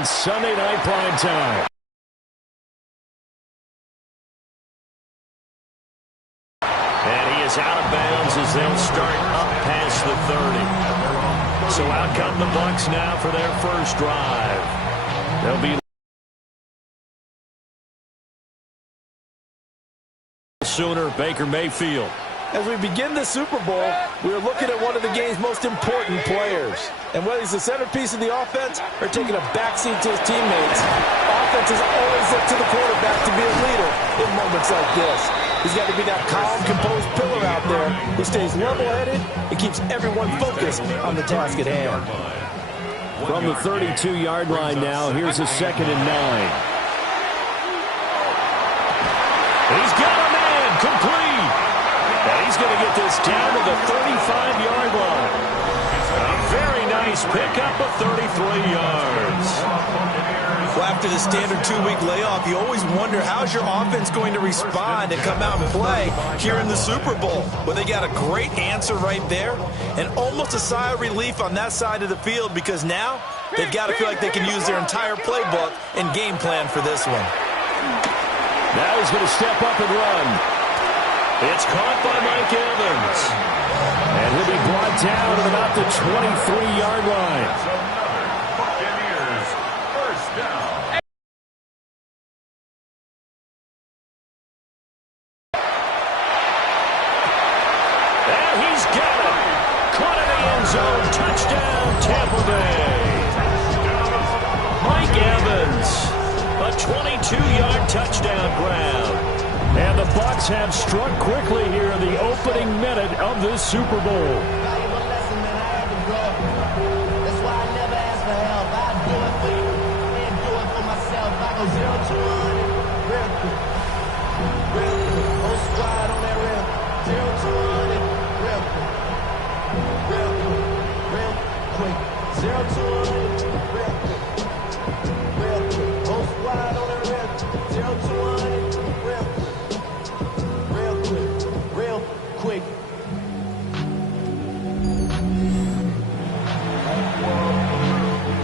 on Sunday Night Primetime. And he is out of bounds as they'll start up past the 30. So out come the Bucs now for their first drive. They'll be Sooner Baker Mayfield. As we begin the Super Bowl, we're looking at one of the game's most important players. And whether he's the centerpiece of the offense or taking a backseat to his teammates, offenses always look to the quarterback to be a leader in moments like this. He's got to be that calm, composed pillar out there who stays level-headed and keeps everyone focused on the task at hand. From the 32-yard line now, here's a 2nd and 9. He's got a man complete. And he's going to get this down to the 35-yard line. A very nice pickup of 33 yards. Well, after the standard 2-week layoff, you always wonder how's your offense going to respond and come out and play here in the Super Bowl. Well, they got a great answer right there and almost a sigh of relief on that side of the field because now they've got to feel like they can use their entire playbook and game plan for this one. Now he's going to step up and run. It's caught by Mike Evans. And he'll be brought down at about the 23-yard line. Buccaneers, first down. And he's got it. Caught in the end zone. Touchdown, Tampa Bay. Mike Evans. A 22-yard touchdown grab. And the Bucs have struck quickly here in the opening minute of this Super Bowl.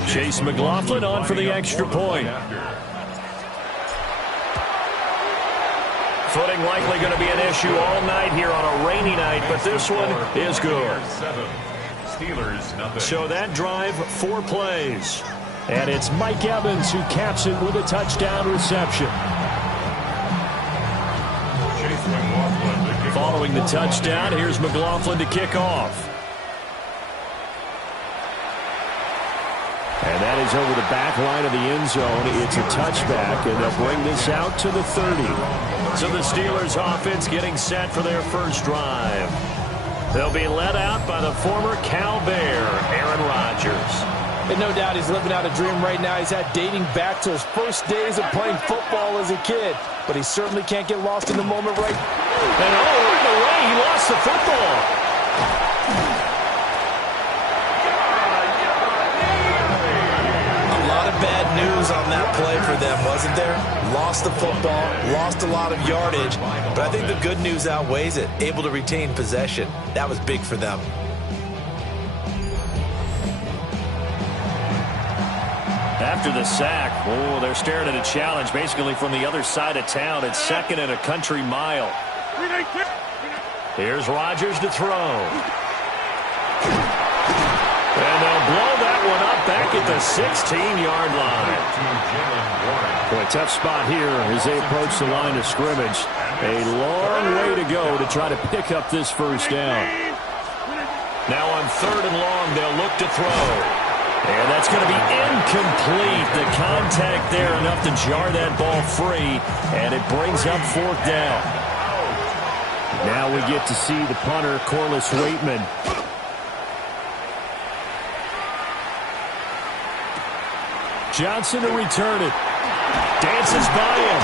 Chase McLaughlin on for the extra point. Footing likely going to be an issue all night here on a rainy night, but this one is good. So that drive, 4 plays. And it's Mike Evans who caps it with a touchdown reception. Following the touchdown, here's McLaughlin to kick off. And that is over the back line of the end zone. It's a touchback, and they'll bring this out to the 30. So the Steelers offense getting set for their first drive. They'll be led out by the former Cal Bear, Aaron Rodgers. And no doubt he's living out a dream right now. He's had dating back to his first days of playing football as a kid. But he certainly can't get lost in the moment right. And right away, he lost the football. Bad news on that play for them, wasn't there? Lost the football, lost a lot of yardage, but I think the good news outweighs it. Able to retain possession. That was big for them. After the sack, they're staring at a challenge basically from the other side of town. It's 2nd and a country mile. Here's Rodgers to throw. And they'll blow that one up back at the 16-yard line. Boy, tough spot here as they approach the line of scrimmage. A long way to go to try to pick up this first down. Now on 3rd and long, they'll look to throw. And that's going to be incomplete. The contact there enough to jar that ball free, and it brings up 4th down. Now we get to see the punter, Corliss Waitman. Johnson to return it. Dances by him.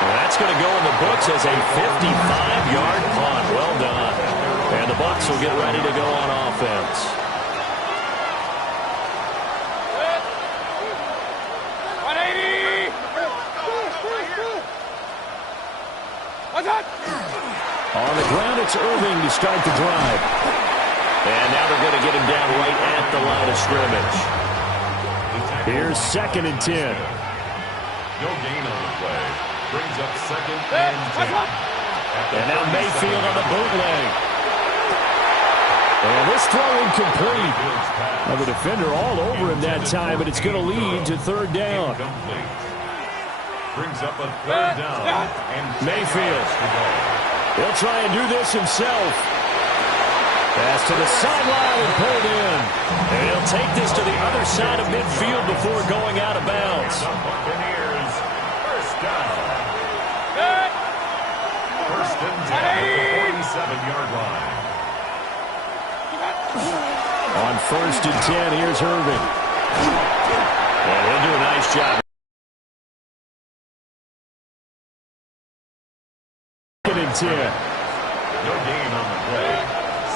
Well, that's going to go in the books as a 55-yard punt. Well done. And the Bucs will get ready to go on offense. On the ground, it's Irving to start the drive. And now they're going to get him down right at the line of scrimmage. Here's 2nd and 10. No gain on the play. Brings up 2nd and 10. And now Mayfield on the bootleg. And this throw incomplete. Now the defender all over him that time, but it's going to lead to 3rd down. Brings up a 3rd down. And Mayfield. He'll try and do this himself. Pass to the sideline and pulled in. And he'll take this to the other side of midfield before going out of bounds. Buccaneers, 1st down. 1st and 10 at the 47-yard line. On 1st and 10, here's Irvin. And he'll do a nice job. 2nd and 10. No gain on the play.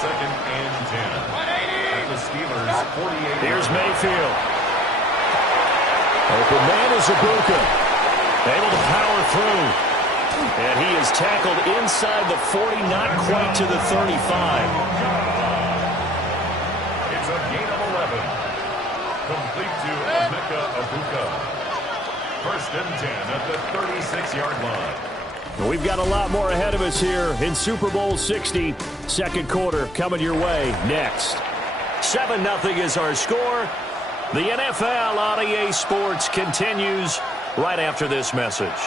2nd and 10. At the Steelers' 48. Here's Mayfield. Open man is Ibuka. Able to power through. And he is tackled inside the 40, not quite to the 35. It's a gain of 11. Complete to Emeka Ibuka. 1st and 10 at the 36-yard line. We've got a lot more ahead of us here in Super Bowl 60. 2nd quarter coming your way next. 7-0 is our score. The NFL on EA Sports continues right after this message.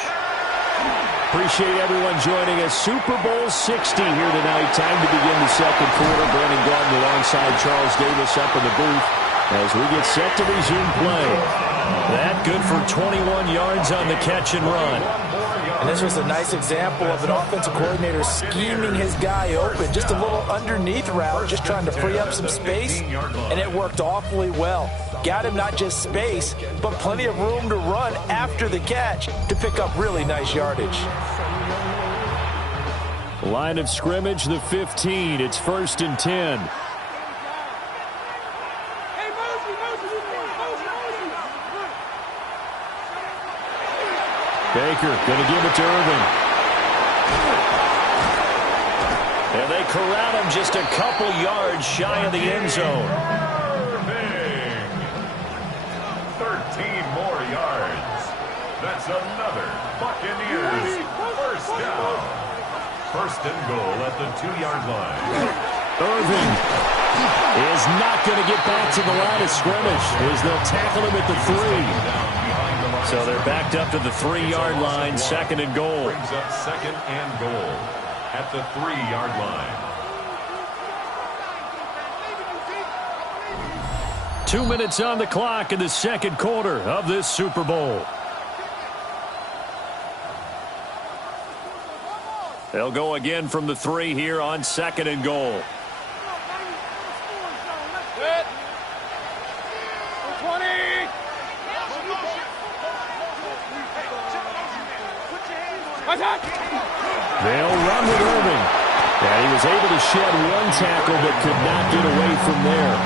Appreciate everyone joining us. Super Bowl 60 here tonight. Time to begin the 2nd quarter. Brandon Gordon alongside Charles Davis up in the booth as we get set to resume play. That good for 21 yards on the catch and run. And this was a nice example of an offensive coordinator scheming his guy open. Just a little underneath route, just trying to free up some space, and it worked awfully well. Got him not just space, but plenty of room to run after the catch to pick up really nice yardage. Line of scrimmage, the 15. It's 1st and 10. Baker going to give it to Irvin. And they corral him just a couple yards shy of the end zone. Irving. 13 more yards. That's another Buccaneers 1st down. 1st and goal at the 2-yard line. Irving is not going to get back to the line of scrimmage as they'll tackle him at the 3. So they're backed up to the 3-yard line, 2nd and goal. Brings up 2nd and goal at the 3-yard line. 2 minutes on the clock in the 2nd quarter of this Super Bowl. They'll go again from the 3 here on 2nd and goal. They'll run with Irving. And he was able to shed one tackle but could not get away from there.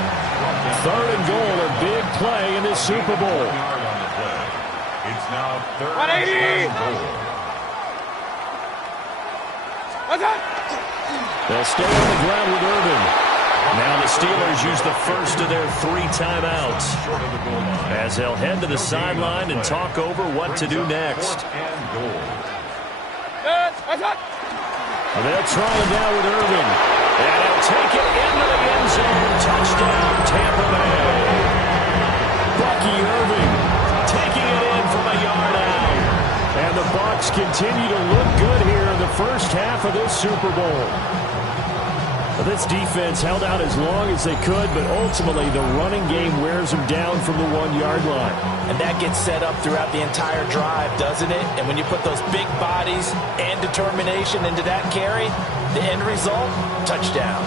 3rd and goal, a big play in this Super Bowl. It's now 3rd and goal. They'll stay on the ground with Irving. Now the Steelers use the first of their 3 timeouts as they'll head to the sideline and talk over what to do next. They'll try it now with Irving. And he'll take it into the end zone. Touchdown, Tampa Bay. Bucky Irving taking it in from a yard out. And the Bucs continue to look good here in the first half of this Super Bowl. This defense held out as long as they could, but ultimately the running game wears them down from the 1-yard line. And that gets set up throughout the entire drive, doesn't it? And when you put those big bodies and determination into that carry, the end result, touchdown.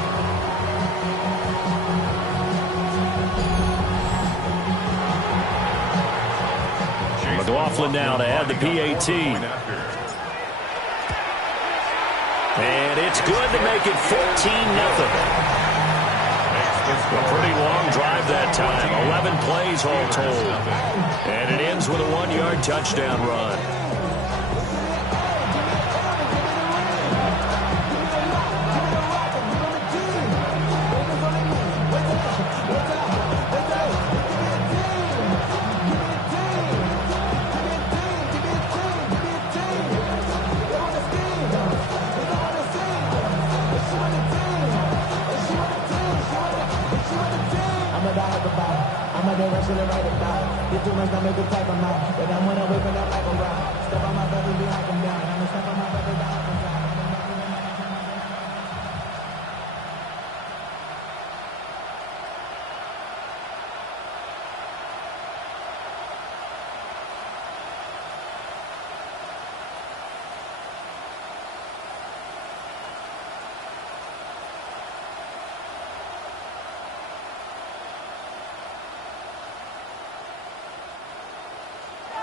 McLaughlin now to add the PAT. And it's good to make it 14-0. A pretty long drive that time. 11 plays all told. And it ends with a 1-yard touchdown run. the rest of the right about. Get too much stomach to type them out. But I'm gonna wait for that life around. Step on my brothers behind them down. I'ma step on my brothers behind them down.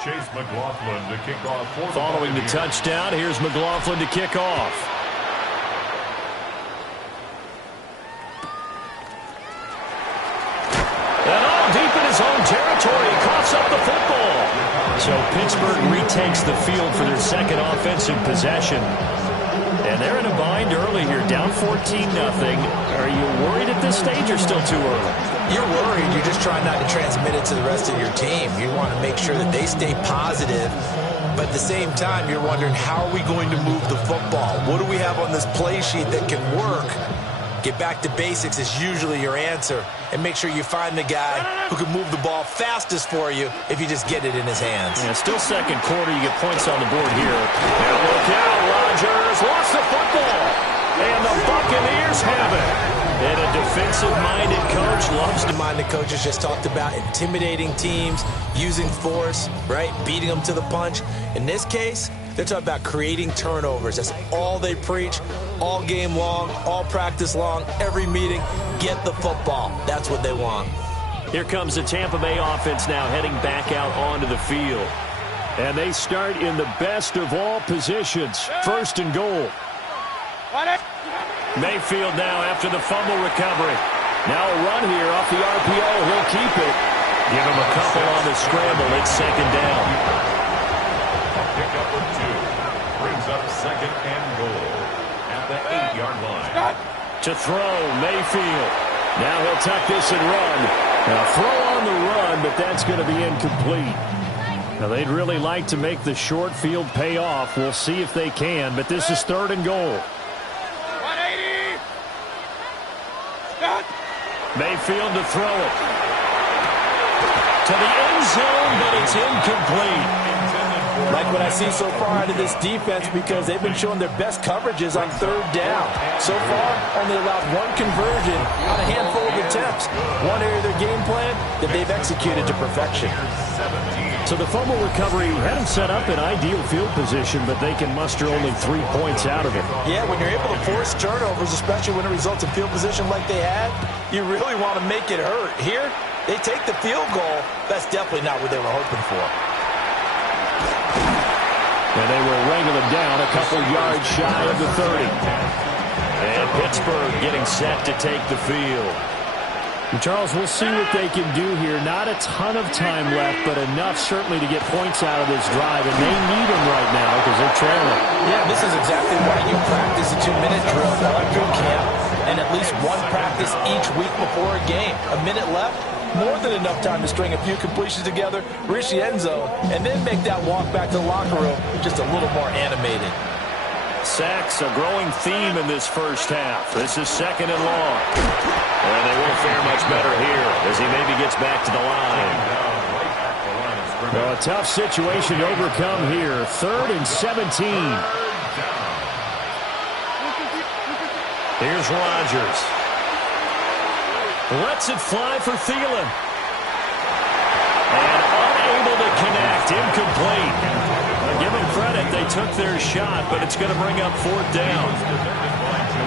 Chase McLaughlin to kick off. Following the touchdown, here's McLaughlin to kick off. And all deep in his own territory, he coughs up the football. So Pittsburgh retakes the field for their second offensive possession. And they're in a bind early here, down 14-0. Are you worried at this stage or still too early? You're worried. You're just trying not to transmit it to the rest of your team. You want to make sure that they stay positive. But at the same time, you're wondering, how are we going to move the football? What do we have on this play sheet that can work? Get back to basics is usually your answer. And make sure you find the guy who can move the ball fastest for you if you just get it in his hands. Yeah, still second quarter. You get points on the board here. Now look out. Rodgers lost the football. And the Buccaneers have it. And a defensive-minded coach loves to... The coaches just talked about intimidating teams, using force, right? Beating them to the punch. In this case, they're talking about creating turnovers. That's all they preach, all game long, all practice long, every meeting. Get the football. That's what they want. Here comes the Tampa Bay offense now heading back out onto the field. And they start in the best of all positions, first and goal. Mayfield now after the fumble recovery. Now a run here off the RPO. He'll keep it. Give him a couple on the scramble. It's second down. Pick up with 2. Brings up second and goal at the 8-yard line. To throw, Mayfield. Now he'll tuck this and run. Now throw on the run, but that's going to be incomplete. Now they'd really like to make the short field pay off. We'll see if they can, but this is third and goal. Mayfield to throw it. To the end zone, but it's incomplete. Like what I see so far out of this defense, because they've been showing their best coverages on third down. So far, only allowed one conversion on a handful of attempts. One area of their game plan that they've executed to perfection. So the fumble recovery had them set up in ideal field position, but they can muster only 3 points out of it. Yeah, when you're able to force turnovers, especially when it results in field position like they had, you really want to make it hurt. Here, they take the field goal. That's definitely not what they were hoping for. And they will wrangle him down a couple yards shy of the 30. And Pittsburgh getting set to take the field. And Charles, we'll see what they can do here. Not a ton of time left, but enough certainly to get points out of this drive. And they need them right now because they're trailing. Yeah, this is exactly why you practice a 2-minute drill through camp and at least one practice each week before a game. A minute left, more than enough time to string a few completions together, reach the end zone, and then make that walk back to the locker room just a little more animated. Sacks, a growing theme in this first half. This is second and long. And they won't fare much better here as he maybe gets back to the line. Well, a tough situation to overcome here. 3rd and 17. Here's Rodgers. Lets it fly for Thielen. And unable to connect. Incomplete. Give them credit. They took their shot, but it's going to bring up 4th down.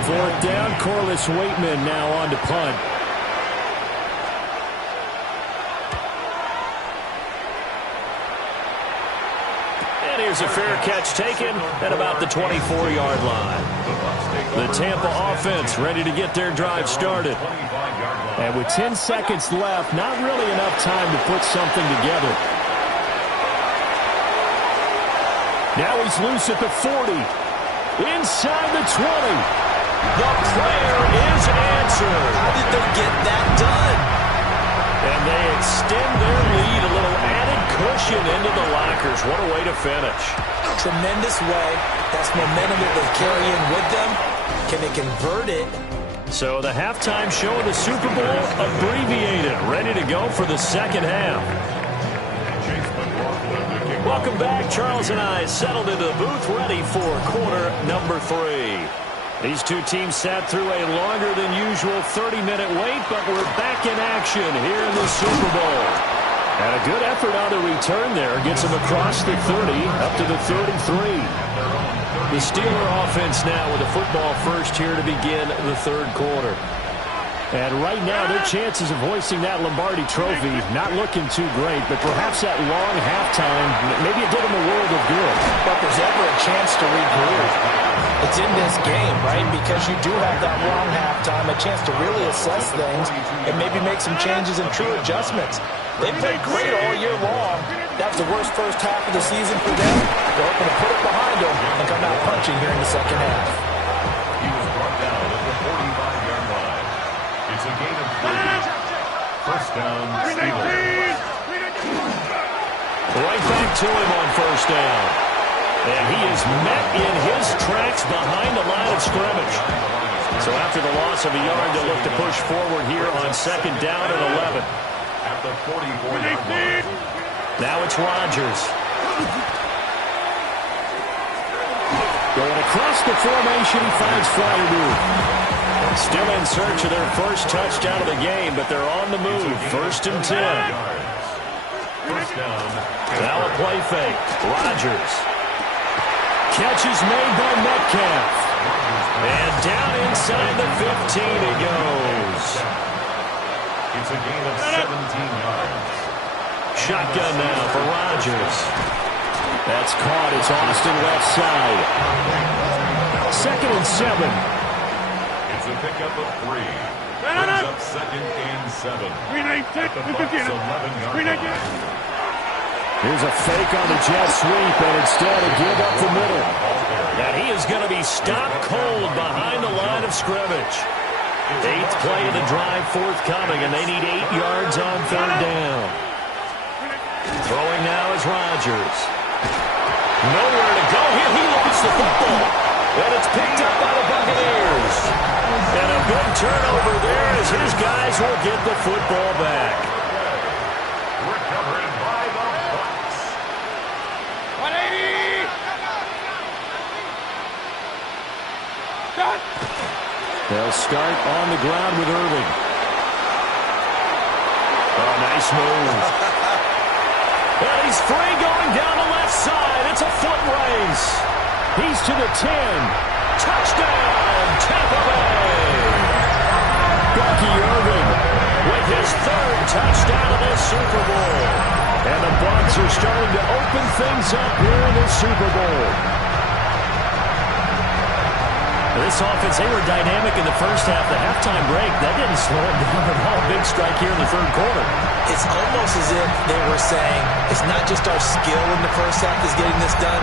4th down. Corliss Waitman now on to punt. And here's a fair catch taken at about the 24-yard line. The Tampa offense ready to get their drive started. And with 10 seconds left, not really enough time to put something together. Now he's loose at the 40. Inside the 20. The player is answered. How did they get that done? And they extend their lead, a little added cushion into the lockers. What a way to finish. Tremendous way. That's momentum that they carry in with them. Can they convert it So the halftime show of the Super Bowl abbreviated, ready to go for the second half. Welcome back. Charles and I settled into the booth, ready for quarter number 3. These two teams sat through a longer than usual 30-minute wait, but we're back in action here in the Super Bowl. And a good effort on the return there gets them across the 30 up to the 33. The Steeler offense now with the football first here to begin the third quarter. And right now, their chances of hoisting that Lombardi trophy not looking too great, but perhaps that long halftime, maybe it did them a world of good. But there's ever a chance to regroup. It's in this game, right? Because you do have that long halftime, a chance to really assess things and maybe make some changes and true adjustments. They've played great all year long. That was the worst first half of the season for them. They're hoping to put it behind them and come out punching here in the second half. He was brought down at the 45-yard line. It's a gain of 3. First down, Steelers. Right back to him on first down. And he is met in his tracks behind the line of scrimmage. So after the loss of a yard, they'll look to push forward here on second down and 11. At the 44-yard line. Now it's Rodgers. Going across the formation, he finds Freiermuth. Still in search of their first touchdown of the game, but they're on the move. First and 10. First down. Now a play fake. Rodgers. Catch is made by Metcalf. And down inside the 15 he goes. It's a gain of 17 yards. Shotgun now for Rodgers. That's caught. It's Austin left side. Second and 7. It's a pickup of 3. Brings up second and 7. At the Bucs 11-yard line. Here's a fake on the jet sweep, and instead a give up the middle. And he is going to be stopped cold behind the line of scrimmage. 8th play of the drive forthcoming, and they need 8 yards on third down. Throwing now is Rodgers. Nowhere to go here. He lost the football. And it's picked up by the Buccaneers. And a big turnover there as his guys will get the football back. Recovered by the Bucs. 180. Shot. They'll start on the ground with Irving. Oh, nice move. And he's free going down the left side. It's a foot race. He's to the 10. Touchdown, Tampa Bay. Bucky Irving with his 3rd touchdown of this Super Bowl. And the Bucs are starting to open things up here in this Super Bowl. This offense, they were dynamic in the first half. The halftime break, that didn't slow it down at all. Big strike here in the third quarter. It's almost as if they were saying, it's not just our skill in the first half that's getting this done,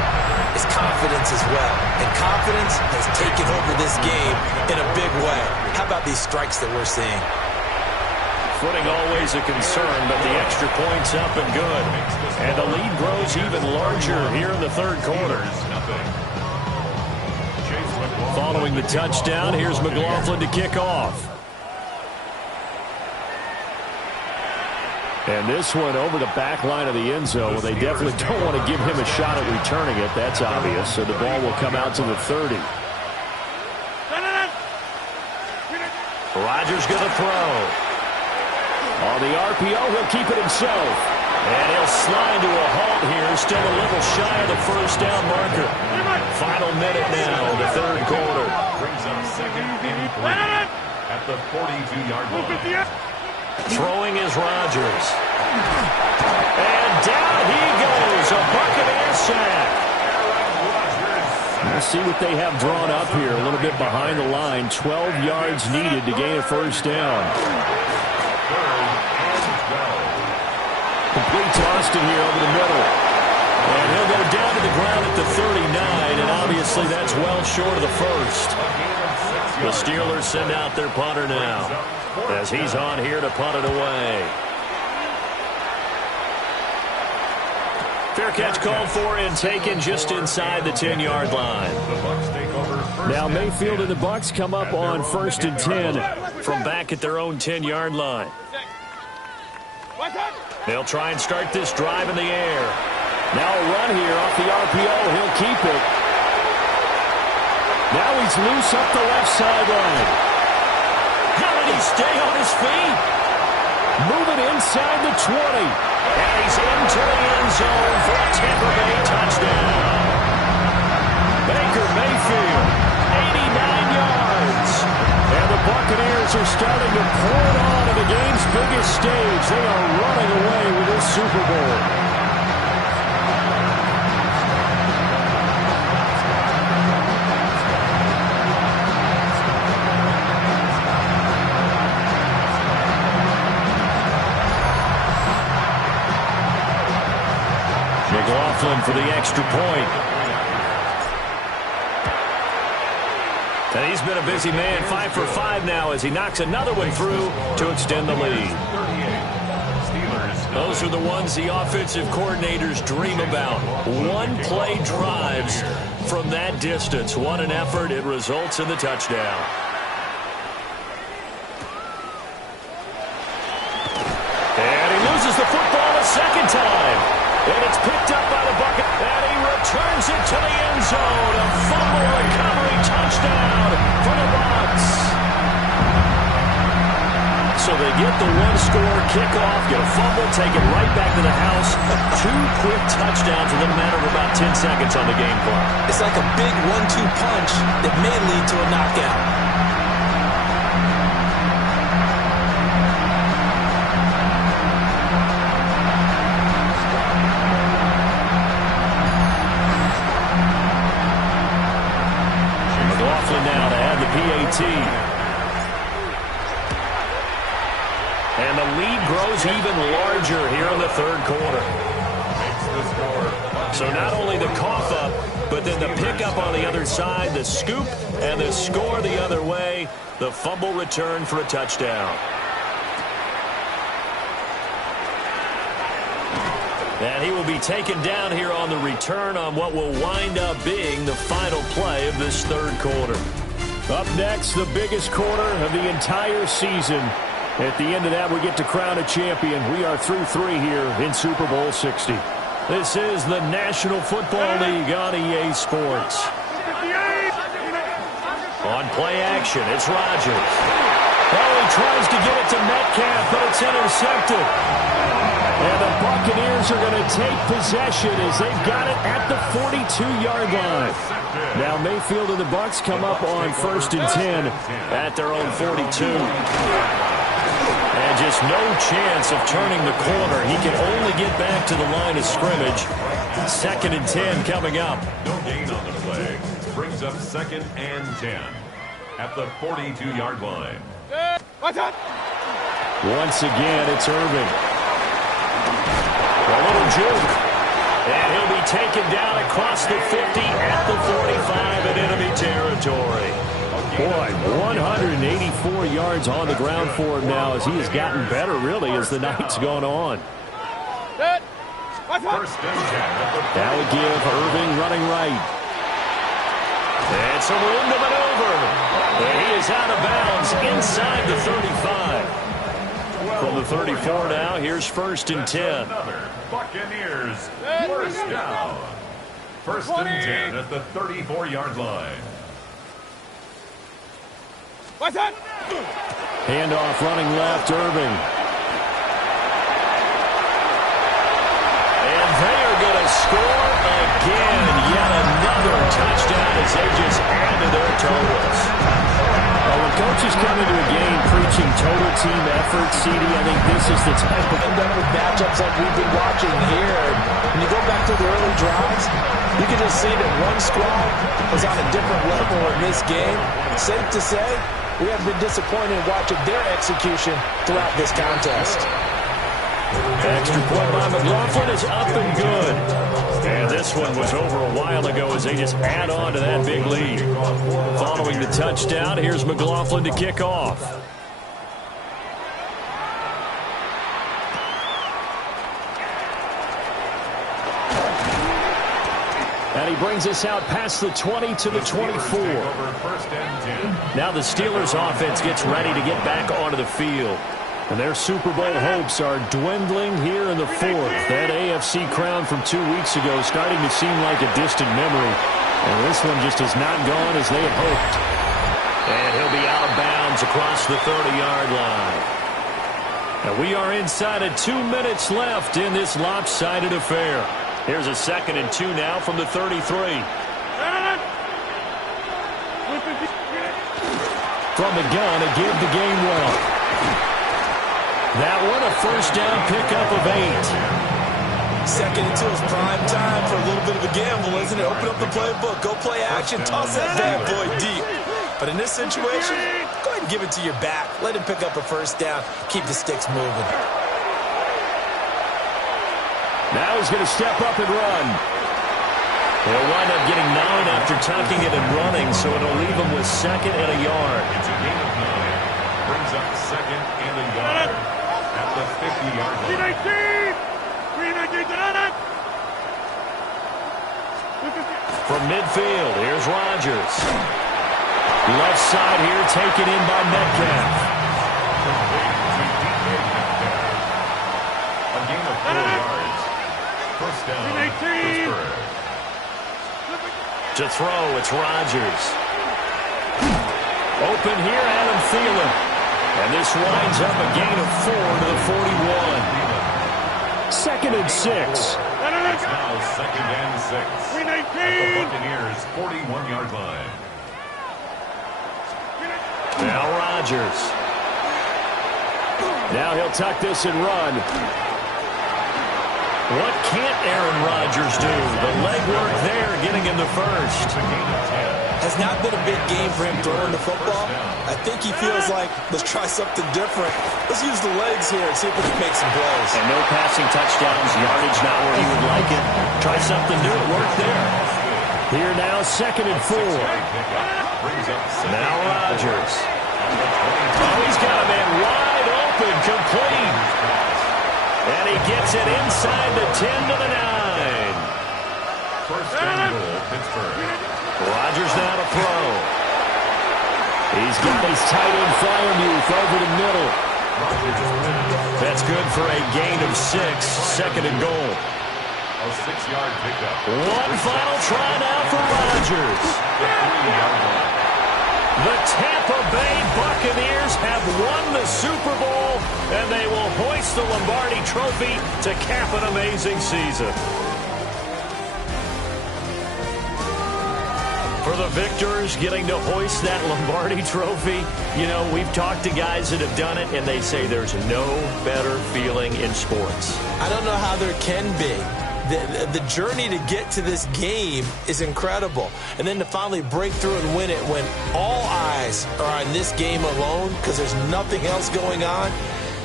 it's confidence as well. And confidence has taken over this game in a big way. How about these strikes that we're seeing? Footing always a concern, but the extra point's up and good. And the lead grows even larger here in the third quarter. Following the touchdown, here's McLaughlin to kick off. And this one over the back line of the end zone. Well, they definitely don't want to give him a shot at returning it. That's obvious. So the ball will come out to the 30. Rodgers going to throw. On the RPO, he'll keep it himself. And he'll slide to a halt here. Still a little shy of the first down marker. Final minute now, the third quarter. Brings up second and 3 at the 42-yard line. Throwing is Rodgers. And down he goes. A Buccaneer sack. Let's see what they have drawn up here. A little bit behind the line. 12 yards needed to gain a first down. Complete to Austin here over the middle. And he'll go down to the ground at the 39, and obviously that's well short of the first. The Steelers send out their punter now as he's on here to punt it away. Fair catch called for and taken just inside the 10-yard line. The Bucs take over Now Mayfield and the Bucs come up on 1st and 10 from back at their own 10-yard line. They'll try and start this drive in the air. Now a run here off the RPO. He'll keep it. Now he's loose up the left sideline. How did he stay on his feet? Moving inside the 20. And he's into the end zone for a Tampa Bay touchdown. Baker Mayfield, 89 yards. And the Buccaneers are starting to pour it on to the game's biggest stage. They are running away with this Super Bowl. McLaughlin for the extra point. And he's been a busy man, 5 for 5 now as he knocks another one through to extend the lead. Those are the ones the offensive coordinators dream about. One-play drives from that distance. What an effort. It results in the touchdown. And he loses the football a second time. And it's picked up by the Bucket. And he returns it to the end zone. A fumble recovery touchdown for the Bucs. So they get the one-score kickoff, get a fumble, take it right back to the house. 2 quick touchdowns within a matter of about 10 seconds on the game clock. It's like a big 1-2 punch that may lead to a knockout. Now to add the PAT. And the lead grows even larger here in the third quarter. So not only the cough up, but then the pickup on the other side, the scoop, and the score the other way. The fumble return for a touchdown. And he will be taken down here on the return on what will wind up being the final play of this third quarter. Up next, the biggest quarter of the entire season. At the end of that, we get to crown a champion. We are through 3 here in Super Bowl 60. This is the National Football League on EA Sports. On play action, it's Rodgers. Oh, he tries to get it to Metcalf, but it's intercepted. And the Buccaneers are going to take possession as they've got it at the 42-yard line. Now Mayfield and the Bucs come up on 1st and 10 at their own 42. And just no chance of turning the corner. He can only get back to the line of scrimmage. 2nd and 10 coming up. No gain on the play. Brings up 2nd and 10 at the 42-yard line. Once again, it's Irving. A little juke. And he'll be taken down across the 50 at the 45 in enemy territory. Boy, 184 yards on the ground for him now as he has gotten better, really, as the night's gone on. That would give Irving running right. And some room to maneuver. And he is out of bounds inside the 35. From the 34 now, here's 1st and 10. Buccaneers, first down. 1st and 10 at the 34-yard line. Handoff running left, Irving. And they are going to score again. Yet another touchdown as they just add to their totals. When coaches come into a game preaching total team effort, CD, I think this is the type of matchups like we've been watching here. When you go back to the early drives, you can just see that one squad was on a different level in this game. Safe to say, we have been disappointed watching their execution throughout this contest. Extra point by McLaughlin is up and good. And this one was over a while ago as they just add on to that big lead. Following the touchdown, here's McLaughlin to kick off. And he brings us out past the 20 to the 24. Now the Steelers offense gets ready to get back onto the field. And their Super Bowl hopes are dwindling here in the fourth. That AFC crown from 2 weeks ago is starting to seem like a distant memory. And this one just has not gone as they had hoped. And he'll be out of bounds across the 30-yard line. And we are inside of 2 minutes left in this lopsided affair. Here's a 2nd and 2 now from the 33. From the gun, a give the game well. That one a first down pickup of 8. 2nd and 2 is prime time for a little bit of a gamble, isn't it? Open up the playbook, go play action, toss that bad boy deep. But in this situation, go ahead and give it to your back. Let him pick up a first down. Keep the sticks moving. Now he's going to step up and run. He'll wind up getting 9 after tucking it and running, so it'll leave him with 2nd and a yard. It's a gain of 9. Brings up 2nd and a yard at the 50-yard line. From midfield, here's Rodgers. Left side here taken in by Metcalf. A gain of 4 yards. First down, Pittsburgh. To throw, it's Rodgers. Open here, Adam Thielen. And this winds up a gain of 4 to the 41. 2nd and 6. It's now 2nd and 6. At the Buccaneers' 41-yard line. Now Rodgers. Now he'll tuck this and run. What can't Aaron Rodgers do? The legwork there, getting him the first. Has not been a big game for him throwing the football. I think he feels like, let's try something different. Let's use the legs here and see if we can make some plays. And no passing touchdowns, yardage not where he would like it. Try something new, it worked there. Here now, 2nd and 4. Now Rodgers. Oh, he's got a man wide open, complete. And he gets it inside the 10 to the 9. First and goal, Pittsburgh. Rodgers now to throw. He's got his tight end Freiermuth over the middle. That's good for a gain of 6. 2nd and goal. A 6-yard pickup. One final try now for Rodgers. The 3-yard line. The Tampa Bay Buccaneers have won the Super Bowl, and they will hoist the Lombardi Trophy to cap an amazing season. For the victors getting to hoist that Lombardi Trophy, you know, we've talked to guys that have done it, and they say there's no better feeling in sports. I don't know how there can be. The journey to get to this game is incredible. And then to finally break through and win it when all eyes are on this game alone because there's nothing else going on,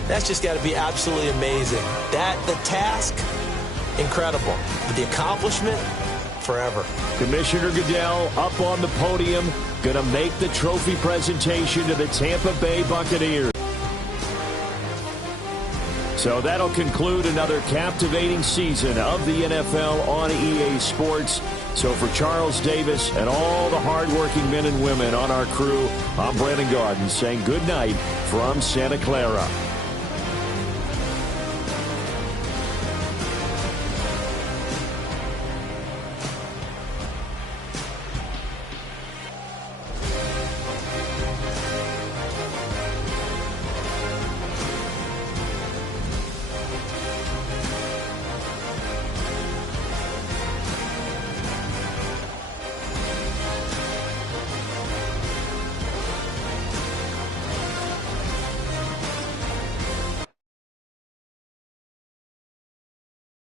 that's just got to be absolutely amazing. The task, incredible. But the accomplishment, forever. Commissioner Goodell up on the podium, going to make the trophy presentation to the Tampa Bay Buccaneers. So that'll conclude another captivating season of the NFL on EA Sports. So for Charles Davis and all the hardworking men and women on our crew, I'm Brandon Gaudin saying good night from Santa Clara.